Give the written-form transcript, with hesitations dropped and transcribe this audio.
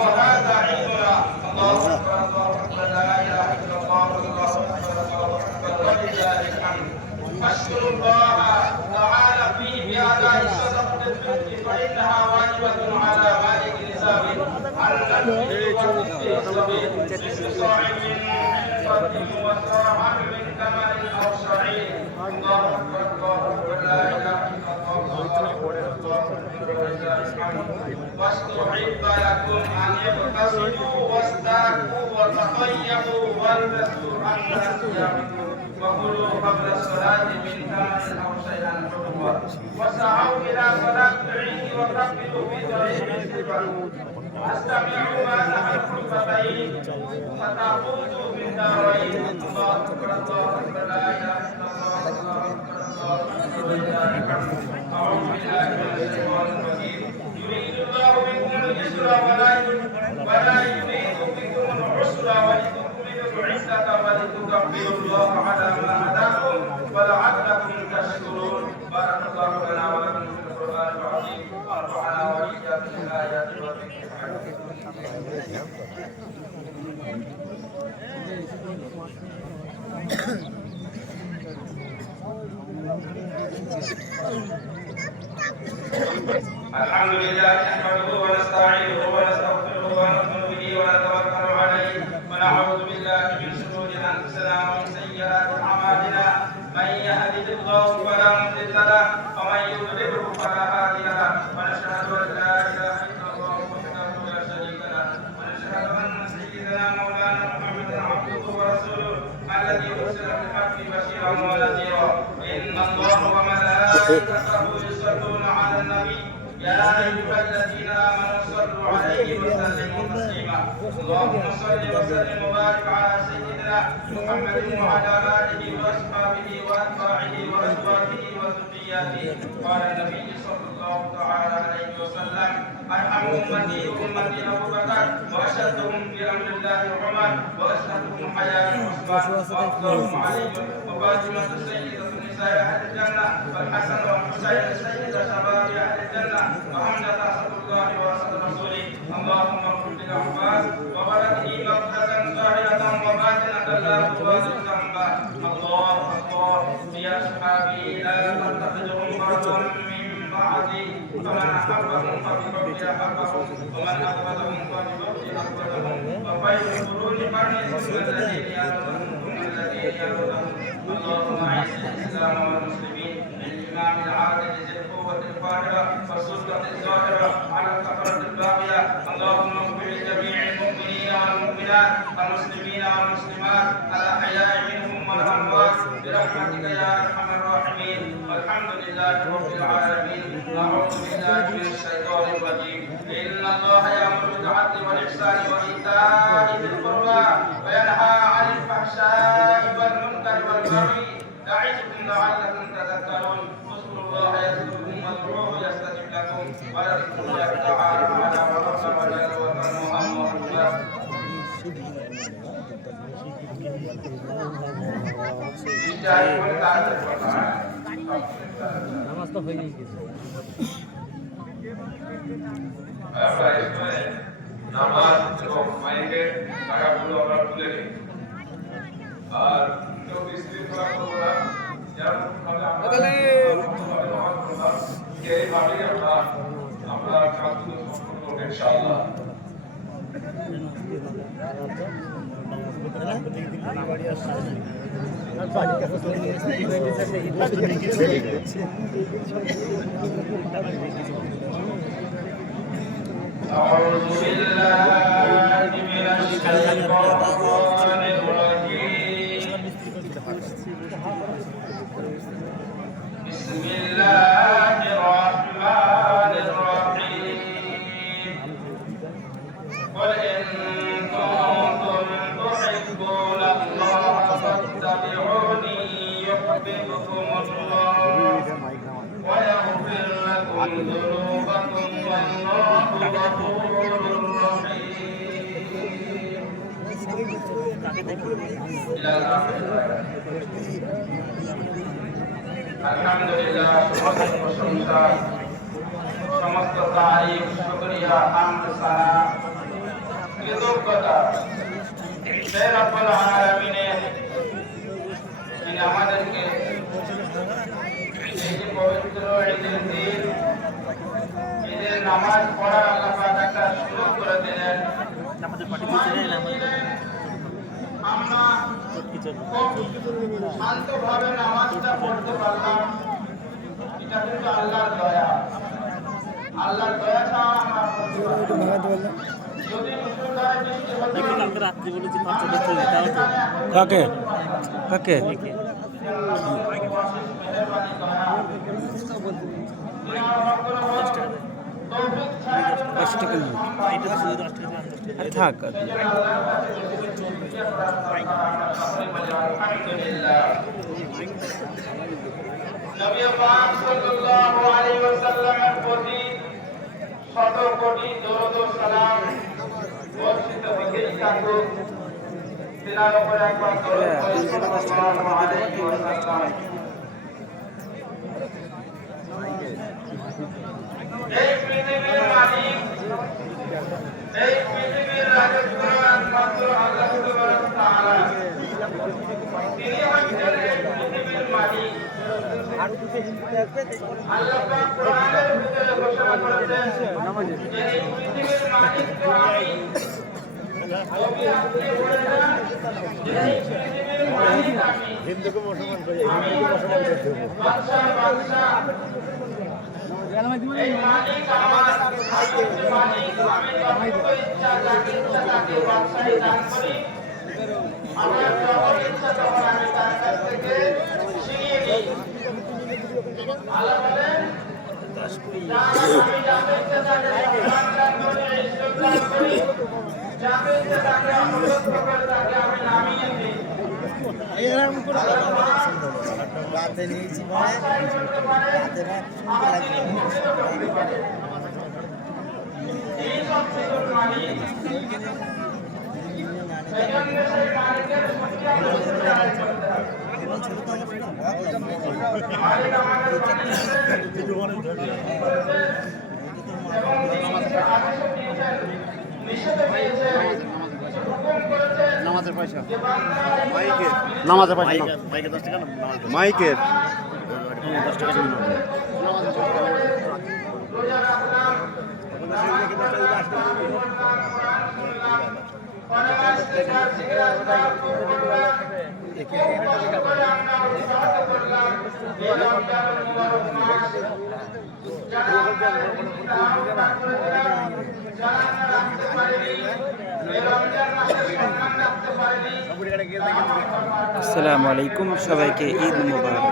وهذا عيدنا. الله أكبر الله أكبر لا إله إلا الله الله أكبر الله أكبر ولله الحمد. أشكر الله تعالى فيه بأداء صدقة الفطر فإنها واجبة على مالك نساب على السبيل مثل صاع من فضل وصاع من تمر أو شعير. الله أكبر الله أكبر لا إله إلا الله الله أكبر الله أكبر ولله الحمد. واستحب لكم أن يغتسلوا واستاكوا وتطيبوا والبسوا حتى ثيابكم وكلوا قبل الصلاة من تمر أو شيئا حلوا وسعوا إلى صلاة العيد وكبروا في طريق السفر. واستمعوا ما نحن الخطبتين فتفوزوا بالدارين. الله أكبر الله أكبر لا إله إلا الله الله أكبر الله أكبر ولله الحمد. أعوذ بالله من الشيطان الرجيم. يريد الله بكم اليسر ولا يريد بكم العسر ولتكملوا العزة ولتكبروا الله على ما هداكم ولعلكم تشكرون. بارك الله لنا ولكم في القرآن العظيم ونفعنا وإياكم بالآيات والذكر الحكيم. الحمد لله نحمده ونستعينه ونستغفره ونؤمن به ونتوكل عليه ونعوذ بالله من شرور انفسنا ومن سيئات اعمالنا. من يهده الله فلا مضل له ومن يضلله فلا هادي له. ونشهد ان لا اله الا الله وحده لا شريك له ونشهد ان سيدنا مولانا محمدا عبده ورسوله الذي ارسل بالحق بشيرا ونذيرا. ان الله وملائكته يصلون على النبي يا أيها الذين آمنوا صلوا عليه وسلموا تسليما. اللهم صل وسلم وبارك على سيدنا محمد وعلى آله وأصحابه وأتباعه وأزواجه وذرياته. قال النبي صلى الله تعالى عليه وسلم أرحم أمتي أمتي أبو بكر وأشدهم بأمر الله عمر وأشهدهم حياء عثمان وأفضلهم علي وفاطمة سيدة نساء أهل الجنة والحسن والحسين سيد شباب أهل الجنة وحمزة أسد الله وأسد رسوله. اللهم اغفر للعباس وولده مغفرة ظاهرة وباطنة لا تبادر ذنبا. الله أكبر. يا أصحابي لا تتخذهم فرضا من بعدي فمن أحبهم فبحبي أحبهم ومن أبغضهم فببغضي أبغضهم. وخير القرون قرني ثم الذين يلونهم ثم الذين يلونهم. اللهم أعز الإسلام والمسلمين بالإمام العادل ذي القوة القاهرة والسلطة الظاهرة على الكفرة الباقية. اللهم اغفر لجميع المؤمنين والمؤمنات والمسلمين والمسلمات الأحياء منهم والأموات برحمتك يا أرحم الراحمين. والحمد لله رب العالمين. أعوذ بالله من الشيطان الرجيم. إن الله يأمر بالعدل والإحسان وإيتاء ذي القربى وينهى عن الفحشاء والمنكر والبغي يعظكم لعلكم تذكرون. اذكروا الله يذكركم وادعوه يستجب لكم ولذكر الله تعالى على وقفا وجل وكرمها وأكبر. নামাজ তো হয়ে গেছে। নামাজ এবং মাইকের টাকাগুলো আমরা তুলে নিই আর কেউ বিশৃঙ্খলা করবো না। যেমনভাবে এইভাবেই আমরা কাজগুলো সম্পন্ন করবো ইনশাআল্লাহ। أعوذ بالله من الشيطان الرجيم. بسم الله الرحمن الرحيم. قل إن كنتم تحبون الله فاتبعوني يحببكم الله ويغفر لكم ذنوبكم والله غفور رحيم. إلى الآخر. الحمد لله সমস্ত তারিফ শুকরিয়া হামদ সানা কৃতজ্ঞতা সেই রব্বুল আলামিনের যিনি আমাদেরকে এই যে পবিত্র ঈদের দিন ঈদের নামাজ পড়ার আল্লাহ পাক একটা সুযোগ করে দিলেন। আমরা শান্তভাবে নামাজটা পড়তে পারলাম, এটা কিন্তু আল্লাহর দয়া। আল্লাহর দয়া ছাড়া আমরা পড়তে পারবো না। যদি মুসলধারে বৃষ্টি হতো কাকে কাকে থাক নবী পাক সাল্লাল্লাহু আলাইহি ওয়াসাল্লামের প্রতি শত কোটি দরুদ ও সালাম বর্ষিত হতেই থাকুক। তিনার উপরে একবার দরুদ পড়ি সাল্লাল্লাহু আলাইহি ওয়াসাল্লাম। এই পৃথিবীর মালিক, এই পৃথিবীর রাজত্ব একমাত্র আল্লাহ সুবহানাহু ওয়া তাআলা। তিনি হচ্ছেন এই পৃথিবীর মালিক। আল্লাহ পাক কোরআনের ভিতরে ঘোষণা করেছেন যে এই পৃথিবীর মালিক তো আমি। নবী আপনি বলে যান যে এই পৃথিবীর মালিক আমি। আমি হচ্ছেন বাদশা বাদশা। এই মালিক আমার, মালিক আমি যখন ইচ্ছা যাকে ইচ্ছা তাকে বাদশাহী দান করি। আমার যখন ইচ্ছা তখন আমি তার কাছ থেকে ছিনিয়ে নিই। আল্লাহ বলেন আমি যাকে ইচ্ছা তাকে সম্মান দান করি, ইজ্জত দান করি, যাকে ইচ্ছা তাকে অবরোধ করে তাকে আমি নামিয়ে দিই। রাতে নিয়েছি রাতে এই সব কিছুর মালিক। সেই জন্য সেই মালিকের সত্যি আমরা আদায় করতে হবে। মালিক আমাদের এবং আদেশ দিয়েছেন, নিষেধ দিয়েছেন, হুকুম করেছেন নামাজের পয়সা যে বান্দা মাইকের নামাজের পয়সা মাইকের 10 টাকা মাইকের 10 টাকা রোজা রাখলাম, নামাজ পড়লাম, কোরআন শুনলাম, পরমাস থেকে শিখে আসলাম, পড়লাম, করে আমরা উৎসাহ করলাম। এই রমজানুল মুবারক মাস যারা রমজানের ভিত্তিতে আহ্বান করেছিলাম, যারা আমরা রাখতে পারিনি, এই রমজান মাসের সম্মান রাখতে পারিনি। আসসালামু আলাইকুম, সবাইকে ঈদ মুবারক।